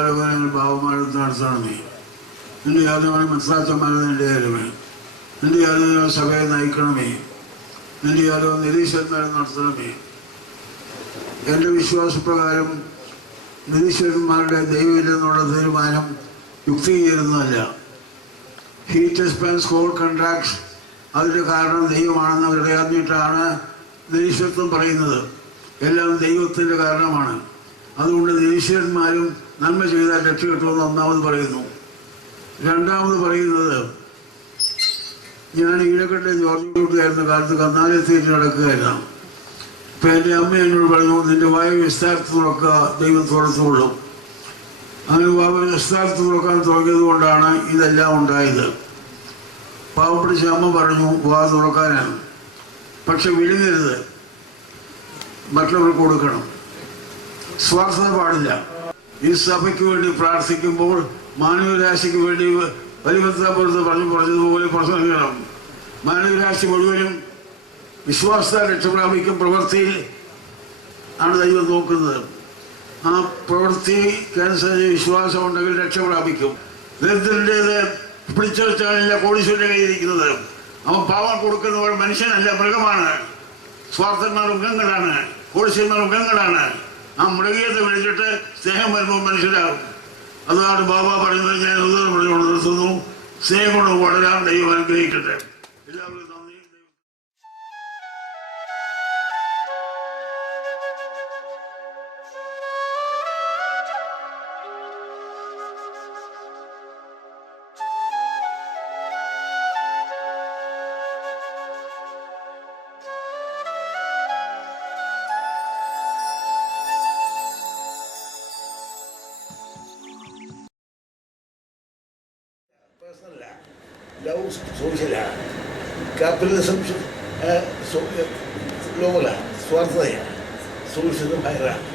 വിചാരപരങ്ങൾ ഭാവമായിട്ട് നടത്തണമേ. നിന്റെ യാതൊരു മനസ്സാച്ചന്മാരെ നിന്റെ ആരുമേ. നിന്റെ യാതൊരു സഭയെ നയിക്കണമേ. നിന്റെ യാതൊരു നിരീശ്വരന്മാരെ നടത്തണമേ. എൻ്റെ വിശ്വാസപ്രകാരം നിരീശ്വരന്മാരുടെ ദൈവമില്ലെന്നുള്ള തീരുമാനം യുക്തീകരിക്കുന്നതല്ല. ഹീറ്റ് എക്സ്പെൻസ് കോൾ കോൺട്രാക്ട്സ് അതിൻ്റെ കാരണം ദൈവമാണെന്ന് അവരുടെ അറിഞ്ഞിട്ടാണ് നിരീശ്വരത്വം പറയുന്നത്. എല്ലാം ദൈവത്തിൻ്റെ കാരണമാണ്. അതുകൊണ്ട് നിരീശ്വരന്മാരും നന്മ ചെയ്താൽ രക്ഷ കിട്ടുമെന്ന് ഒന്നാമത് പറയുന്നു. രണ്ടാമത് പറയുന്നത്, ഞാൻ ഈഴക്കെട്ടെ ജോർജ് കുട്ടിയായിരുന്ന കാലത്ത് കന്നാലത്തേക്ക് നടക്കുകയല്ല. ഇപ്പം എൻ്റെ അമ്മ എന്നോട് പറഞ്ഞു, നിന്റെ വായു വിസ്താരത്തിൽ തുറക്കുക, ദൈവം തുറത്തുകൊള്ളും. അങ്ങനെ വായു വിസ്താരത്തിൽ തുറക്കാൻ തുടങ്ങിയത് കൊണ്ടാണ് ഇതെല്ലാം ഉണ്ടായത്. പാവപ്പിടിച്ച അമ്മ പറഞ്ഞു വാ തുറക്കാനാണ്. പക്ഷെ വിഴുങ്ങരുത്, മറ്റുള്ളവർക്ക് കൊടുക്കണം. സ്വാർത്ഥത പാടില്ല. ഈ സഭയ്ക്ക് വേണ്ടി പ്രാർത്ഥിക്കുമ്പോൾ മാനവരാശിക്ക് വേണ്ടി വലിയപുറത്ത് പറഞ്ഞതുപോലെ പ്രസംഗിക്കണം. മാനവരാശി മുഴുവനും വിശ്വാസത്താൽ രക്ഷപ്രാപിക്കും. പ്രവൃത്തിയിൽ ആണ് ദൈവം നോക്കുന്നത്. ആ പ്രവൃത്തിക്കനുസരിച്ച് വിശ്വാസം ഉണ്ടെങ്കിൽ രക്ഷപ്രാപിക്കും. ദരിദ്രൻ്റേത് പിടിച്ചു വെച്ചാണില്ല കോടീശ്വരൻ്റെ കയ്യിരിക്കുന്നത്. അവൻ പാവം കൊടുക്കുന്നവർ മനുഷ്യനല്ല, മൃഗമാണ്. സ്വാർത്ഥന്മാർ മൃഗങ്ങളാണ്, കോടീശ്വരന്മാർ മൃഗങ്ങളാണ്. ആ മൃഗീയത്തെ വിളിച്ചിട്ട് സ്നേഹം വരുമ്പോൾ മനസ്സിലാവും. അതാണ് ബാബ പറയുന്നത്. ഞാൻ ഉദാഹരണം പറഞ്ഞുകൊണ്ട് നിർത്തുന്നു. സ്നേഹം കൊണ്ട് വളരാൻ ദൈവം അനുഗ്രഹിക്കട്ടെ. എല്ലാവർക്കും നന്ദി. ലവ് സോഷ്യലാണ്. ക്യാപിറ്റലിസം ലോകലാണ്. സ്വാർത്ഥതയാണ്. സോഷ്യലിസം ഹൈറാണ്.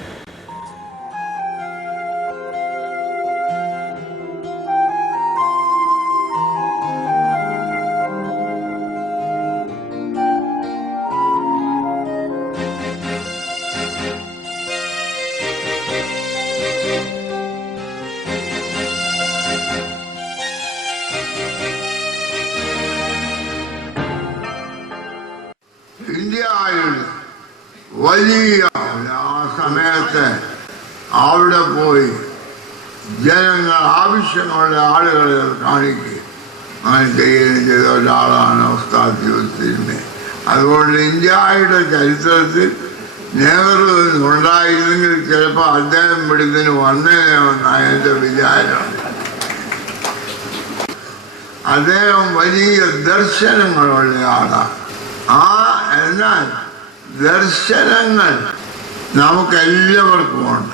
ഇന്ത്യയിൽ വലിയ ആ സമയത്ത് അവിടെ പോയി ജനങ്ങൾ ആവശ്യമുള്ള ആളുകളെ കാണിക്കുക അങ്ങനെ ചെയ്യുകയും ചെയ്ത ഒരാളാണ് ഉസ്താദ് യൂസുഫ്. അതുകൊണ്ട് ഇന്ത്യയുടെ ചരിത്രത്തിൽ നെഹ്റു ഉണ്ടായിരുന്നെങ്കിൽ ചിലപ്പോൾ അദ്ദേഹം ഇവിടുന്ന് വന്നേനെന്നാണ് എൻ്റെ വിചാരം. അദ്ദേഹം വലിയ ദർശനങ്ങളുള്ള ആളാണ്. എന്നാൽ ദർശനങ്ങൾ നമുക്കെല്ലാവർക്കും ഉണ്ട്.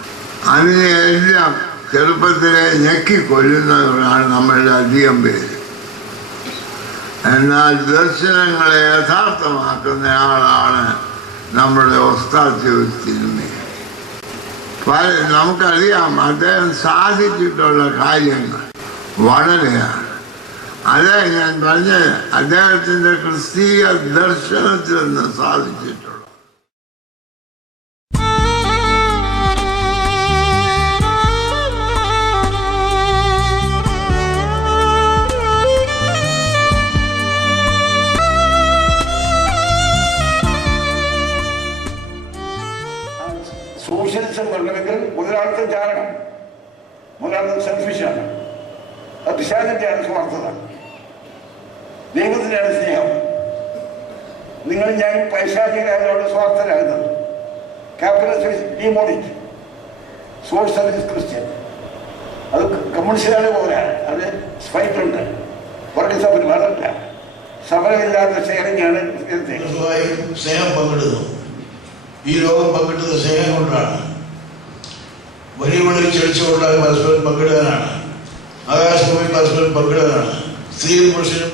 അതിനെല്ലാം ചെറുപ്പത്തിലെ ഞെക്കിക്കൊല്ലുന്നവരാണ് നമ്മളുടെ അധികം പേര്. എന്നാൽ ദർശനങ്ങളെ യഥാർത്ഥമാക്കുന്ന ആളാണ് നമ്മുടെ ഉസ്താദ് യൂസുഫ്. നമുക്കറിയാം അദ്ദേഹം സാധിച്ചിട്ടുള്ള കാര്യങ്ങൾ വളരെയാണ്. അതെ ഞാൻ പറഞ്ഞത്, അദ്ദേഹത്തിൻ്റെ ക്രിസ്തീയ ദർശനത്തിൽ നിന്ന് സാധിച്ചിട്ടുള്ളൂ. സോഷ്യലിസം വരണമെങ്കിൽ മുതലാളിത്തം ചാരണം. മുതലാളിത്തം സെൽഫിഷാണ്. അത് പിശാചിന്റെയാണ് സ്വാർത്ഥത. ദൈവത്തിനാണ് സ്നേഹം. നിങ്ങൾ ഞാൻ പൈശാചികരായതോടെ സ്വാർത്ഥരാകുന്നത്. Capitalism demonic, socialist Christian. അത് കമ്മ്യൂണിസ്റ്റുകാരുടെ പോലെയാണ്. അത് സ്പൈറ്റുണ്ട്. വർഗസഭയിൽ അതല്ല. സമരമില്ലാത്ത ഷെയറിങ്ങാണ്. സ്നേഹം പങ്കിടുന്നു. ഈ ലോകം പങ്കിട്ടത് സ്നേഹം കൊണ്ടാണ്. വലിയ വലിയ ചർച്ചകളുണ്ടായ പരസ്പരം പങ്കിടാനാണ്. ആകാശഭൂമി പരസ്പരം പങ്കിടാനാണ്. സ്ത്രീയും പുരുഷനും